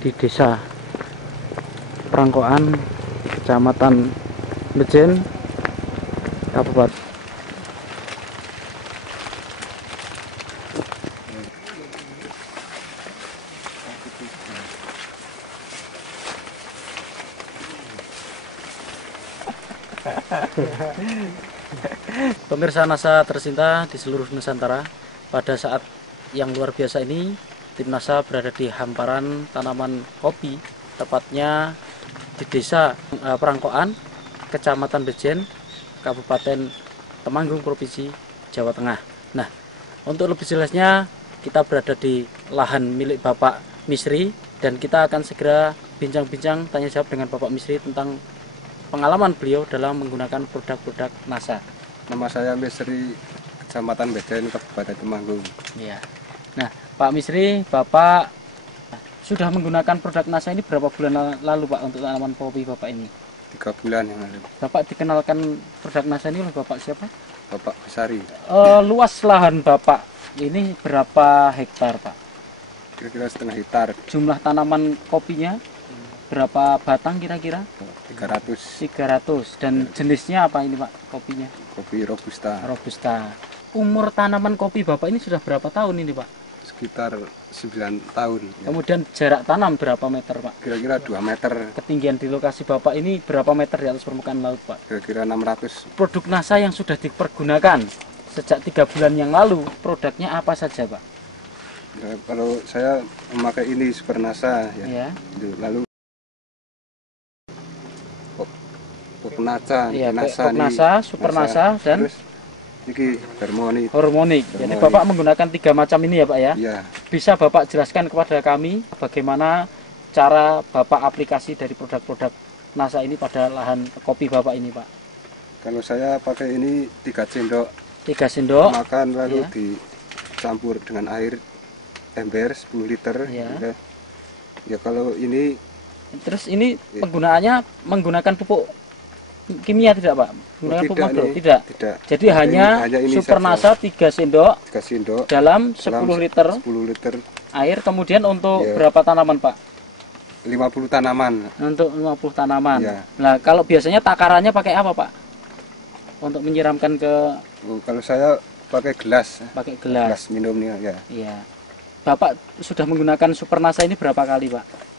di Desa Prangkoan, Kecamatan Mejen, Kabupaten. Pemirsa NASA tercinta di seluruh Nusantara, pada saat yang luar biasa ini, tim NASA berada di hamparan tanaman kopi, tepatnya di Desa Prangkoan, Kecamatan Bejen, Kabupaten Temanggung, Provinsi Jawa Tengah. Nah, untuk lebih jelasnya, kita berada di lahan milik Bapak Misri, dan kita akan segera bincang-bincang tanya jawab dengan Bapak Misri tentang pengalaman beliau dalam menggunakan produk-produk NASA. Nama saya Misri, Kecamatan Bejen, Kabupaten Temanggung. Ya. Nah, Pak Misri, Bapak sudah menggunakan produk NASA ini berapa bulan lalu, Pak, untuk tanaman kopi Bapak ini? 3 bulan yang lalu. Bapak dikenalkan produk NASA ini oleh Bapak siapa? Bapak Besari. Luas lahan Bapak ini berapa hektar, Pak? Kira-kira setengah hektar. Jumlah tanaman kopinya berapa batang kira-kira? 300. Dan jenisnya apa ini, Pak, kopinya? Kopi Robusta. Robusta. Umur tanaman kopi Bapak ini sudah berapa tahun ini, Pak? Sekitar 9 tahun. Ya. Kemudian jarak tanam berapa meter, Pak? Kira-kira 2 meter. Ketinggian di lokasi Bapak ini berapa meter di atas permukaan laut, Pak? Kira-kira 600. Produk NASA yang sudah dipergunakan sejak 3 bulan yang lalu, produknya apa saja, Pak? Ya, kalau saya memakai ini Super NASA, ya. Lalu Popnasa, ya, NASA, Super NASA, dan ini Hormonik. Jadi Bapak menggunakan 3 macam ini ya, Pak ya? Iya. Bisa Bapak jelaskan kepada kami bagaimana cara Bapak aplikasi dari produk-produk NASA ini pada lahan kopi Bapak ini, Pak? Kalau saya pakai ini 3 sendok. 3 sendok. Makan lalu dicampur dengan air ember 10 liter. Ya. Ya kalau ini. Terus ini penggunaannya menggunakan pupuk kimia tidak, Pak? Menggunakan pupuk makro? Tidak. Jadi hanya Super NASA 3 sendok dalam 10 liter air. Kemudian untuk berapa tanaman, Pak? 50 tanaman. Untuk 50 tanaman. Ya. Nah, kalau biasanya takarannya pakai apa, Pak? Untuk menyiramkan ke... kalau saya pakai gelas. Pakai gelas. Gelas minum nih, ya. Iya. Bapak sudah menggunakan Super NASA ini berapa kali, Pak?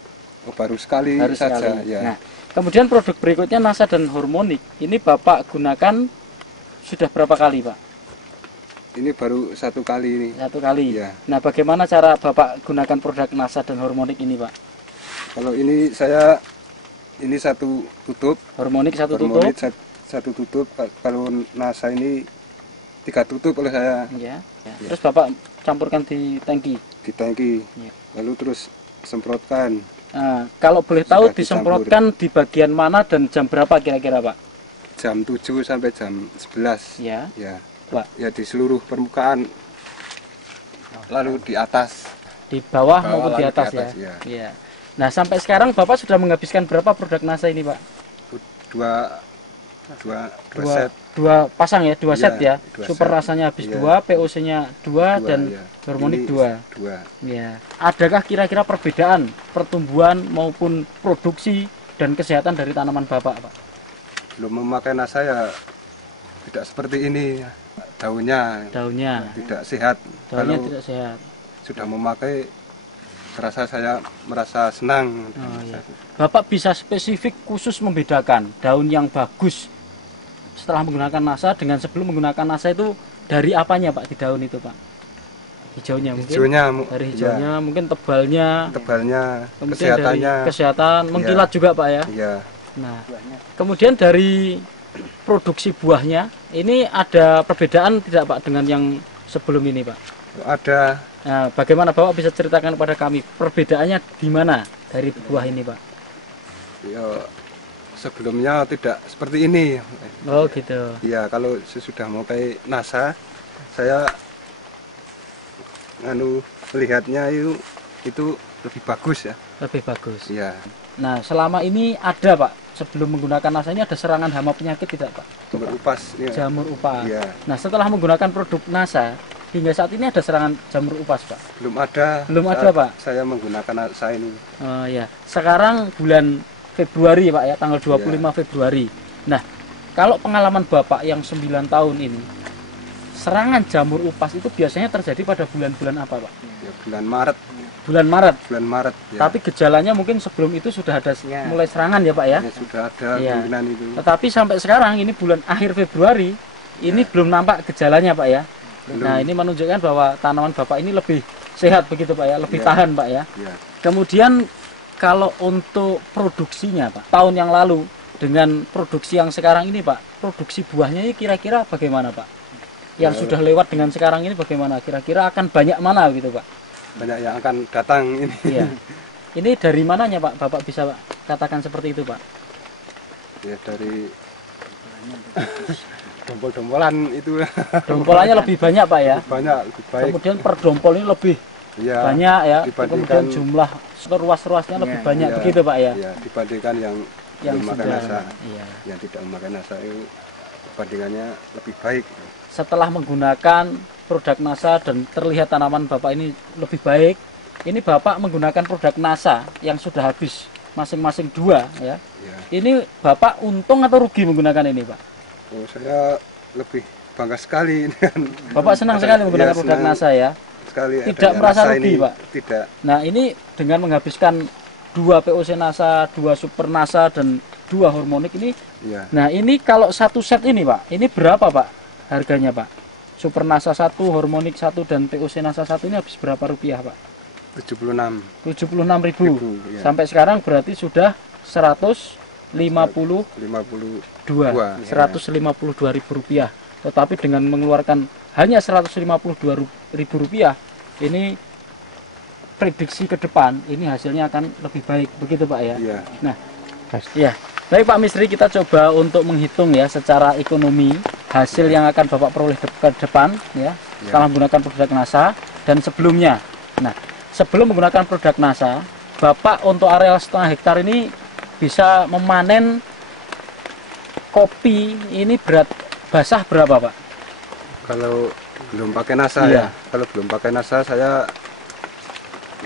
Baru sekali saja. Ya. Nah, kemudian produk berikutnya NASA dan Hormonik. Ini Bapak gunakan sudah berapa kali, Pak? Ini baru 1 kali ini. 1 kali. Ya. Nah, bagaimana cara Bapak gunakan produk NASA dan Hormonik ini, Pak? Kalau ini saya ini 1 tutup. Hormonik 1 tutup. Hormonik 1 tutup. Kalau NASA ini 3 tutup oleh saya. Ya. Terus Bapak campurkan di tangki. Di tangki. Ya. Lalu terus semprotkan. Nah, kalau boleh tahu disemprotkan di bagian mana dan jam berapa kira-kira, Pak? Jam 7 sampai jam 11. Ya. Ya. Pak. Ya di seluruh permukaan. Lalu di atas. Di bawah maupun di atas, ya. Ya. Nah, sampai sekarang Bapak sudah menghabiskan berapa produk NASA ini, Pak? Dua pasang ya, 2 set ya. Super rasanya habis 2, POC-nya 2 dan Hormonik 2. Ya. Adakah kira-kira perbedaan pertumbuhan maupun produksi dan kesehatan dari tanaman Bapak, Pak? Belum memakai NASA ya tidak seperti ini. Daunnya tidak sehat. Daunnya kalau tidak sehat. Sudah memakai saya merasa senang. Ya. Bapak bisa spesifik khusus membedakan daun yang bagus setelah menggunakan NASA dengan sebelum menggunakan NASA itu dari apanya, Pak, di daun itu, Pak? Hijaunya mungkin. Dari hijaunya, ya. Mungkin tebalnya, kemudian kesehatannya, dari kesehatan, mengkilat juga, Pak, ya. Iya. Nah, kemudian dari produksi buahnya ini ada perbedaan tidak, Pak, dengan yang sebelum ini, Pak? Ada. Nah, bagaimana Bapak bisa ceritakan kepada kami perbedaannya di mana dari buah ini, Pak? Ya, sebelumnya tidak seperti ini. Oh, gitu. Ya, kalau sesudah memakai NASA, saya melihatnya itu lebih bagus ya. Lebih bagus. Iya. Nah, selama ini ada, Pak, sebelum menggunakan NASA ini ada serangan hama penyakit tidak, Pak? Jamur upas. Ya. Jamur upas. Ya. Nah, setelah menggunakan produk NASA, hingga saat ini ada serangan jamur upas, Pak? Belum ada. Belum ada, Pak? Saya menggunakan nasa ini. Oh ya. Sekarang bulan Februari, Pak ya, tanggal 25 Februari. Nah, kalau pengalaman Bapak yang 9 tahun ini, serangan jamur upas itu biasanya terjadi pada bulan-bulan apa, Pak? Ya, bulan Maret. Bulan Maret. Bulan Maret. Ya. Tapi gejalanya mungkin sebelum itu sudah ada mulai serangan ya, Pak ya? Ya, sudah ada kemungkinan itu. Tetapi sampai sekarang ini bulan akhir Februari, ini belum nampak gejalanya, Pak ya? Belum. Nah, ini menunjukkan bahwa tanaman Bapak ini lebih sehat begitu, Pak ya? Lebih tahan, Pak ya? Kemudian kalau untuk produksinya, Pak, tahun yang lalu dengan produksi yang sekarang ini, Pak, produksi buahnya ini kira-kira bagaimana, Pak? Yang sudah lewat dengan sekarang ini bagaimana? Kira-kira akan banyak mana gitu, Pak? Banyak yang akan datang ini. Iya. Ini dari mananya, Pak? Bapak bisa katakan seperti itu, Pak? Ya dari dompol-dompolan itu. Dompolannya lebih banyak, Pak ya? Banyak, lebih baik. Kemudian per dompol ini lebih banyak ya. Kemudian jumlah ruas-ruasnya lebih banyak begitu, Pak ya? Iya, dibandingkan yang memakai nasa. Iya. Yang tidak memakai nasa itu perbandingannya lebih baik. Setelah menggunakan produk nasa dan terlihat tanaman Bapak ini lebih baik, ini Bapak menggunakan produk nasa yang sudah habis masing-masing 2 ya. Ini Bapak untung atau rugi menggunakan ini, Pak? Oh, saya lebih bangga sekali dengan Bapak senang sekali menggunakan produk nasa ya. Sekali tidak merasa rugi, Pak? Tidak. Nah, ini dengan menghabiskan 2 POC nasa, 2 super nasa dan 2 hormonik ini. Nah, ini kalau satu set ini, Pak, ini berapa, Pak? Harganya, Pak? Super nasa 1, hormonik 1 dan POC nasa 1 ini habis berapa rupiah, Pak? 76.000. Sampai sekarang berarti sudah 152.000 rupiah. Tetapi dengan mengeluarkan hanya 152.000 rupiah, ini prediksi ke depan ini hasilnya akan lebih baik, begitu, Pak ya? Iya. Nah, ya. Baik, Pak Misri, kita coba untuk menghitung ya secara ekonomi hasil yang akan Bapak peroleh ke depan ya, setelah menggunakan produk nasa dan sebelumnya. Nah, sebelum menggunakan produk nasa, Bapak untuk areal 1,5 hektar ini bisa memanen kopi ini berat basah berapa, Pak? Kalau belum pakai nasa ya. Kalau belum pakai nasa saya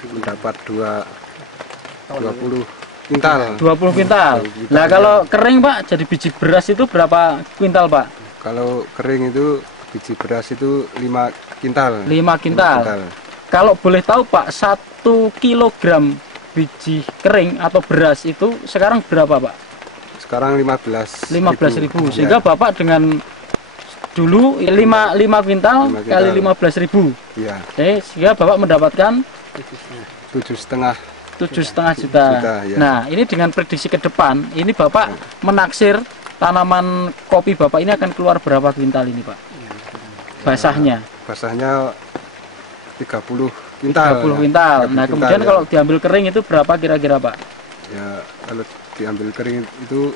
mendapat 20 kuintal. 20 kuintal. Nah, kalau kering, Pak, jadi biji beras itu berapa kuintal, Pak? Kalau kering itu biji beras itu 5 kuintal. 5 kuintal. Kalau boleh tahu, Pak, 1 kilogram biji kering atau beras itu sekarang berapa, Pak? Sekarang 15.000. Sehingga Bapak dengan dulu 5 kuintal kali 15.000. Iya. Sehingga Bapak mendapatkan 7,5 juta. Ya. Nah, ini dengan prediksi ke depan, ini Bapak menaksir tanaman kopi Bapak ini akan keluar berapa kuintal ini, Pak? Basahnya? Basahnya 30 kuintal. 30 kuintal. Nah, kemudian kalau diambil kering itu berapa kira-kira, Pak? Ya, kalau diambil kering itu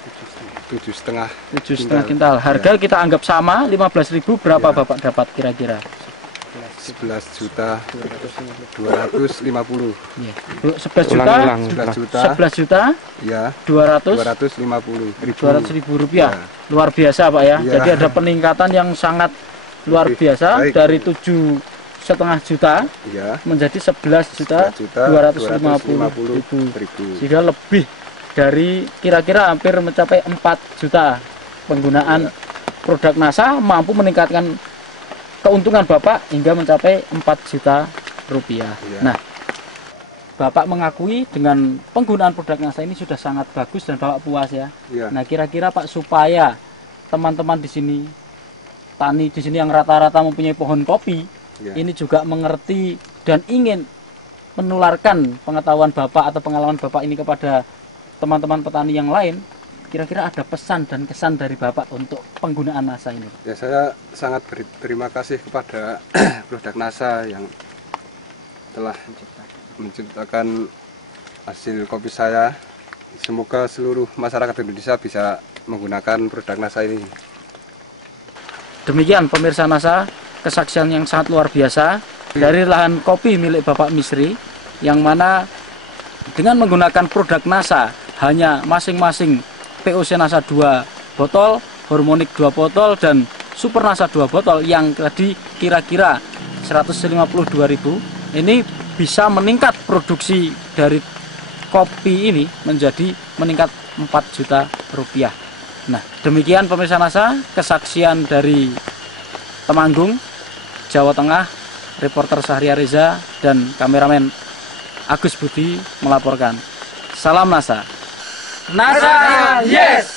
7,5 kuintal. Harga kita anggap sama, 15.000, berapa Bapak dapat kira-kira? 11.250.000. Ya. 11 juta. Ya. 250.000 rupiah. Ya. Luar biasa, Pak ya. Jadi ada peningkatan yang sangat luar biasa dari 7,5 juta menjadi 11.250.000. Sehingga lebih dari kira-kira hampir mencapai 4 juta penggunaan produk nasa mampu meningkatkan keuntungan Bapak hingga mencapai 4 juta rupiah. Nah, Bapak mengakui dengan penggunaan produk nasa ini sudah sangat bagus dan Bapak puas ya. Nah, kira-kira Pak, supaya teman-teman di sini, tani di sini yang rata-rata mempunyai pohon kopi, ini juga mengerti dan ingin menularkan pengetahuan Bapak atau pengalaman Bapak ini kepada teman-teman petani yang lain, kira-kira ada pesan dan kesan dari Bapak untuk penggunaan nasa ini? Ya, saya sangat berterima kasih kepada produk nasa yang telah menciptakan hasil kopi saya. Semoga seluruh masyarakat Indonesia bisa menggunakan produk nasa ini. Demikian pemirsa Nasa, kesaksian yang sangat luar biasa dari lahan kopi milik Bapak Misri, yang mana dengan menggunakan produk nasa hanya masing-masing POC nasa 2 botol, hormonik 2 botol, dan super nasa 2 botol yang tadi kira-kira 152.000, ini bisa meningkat produksi dari kopi ini menjadi meningkat 4 juta rupiah. Nah, demikian pemirsa NASA, kesaksian dari Temanggung, Jawa Tengah, reporter Sahria Reza dan kameramen Agus Budi melaporkan. Salam NASA. NASA, yes!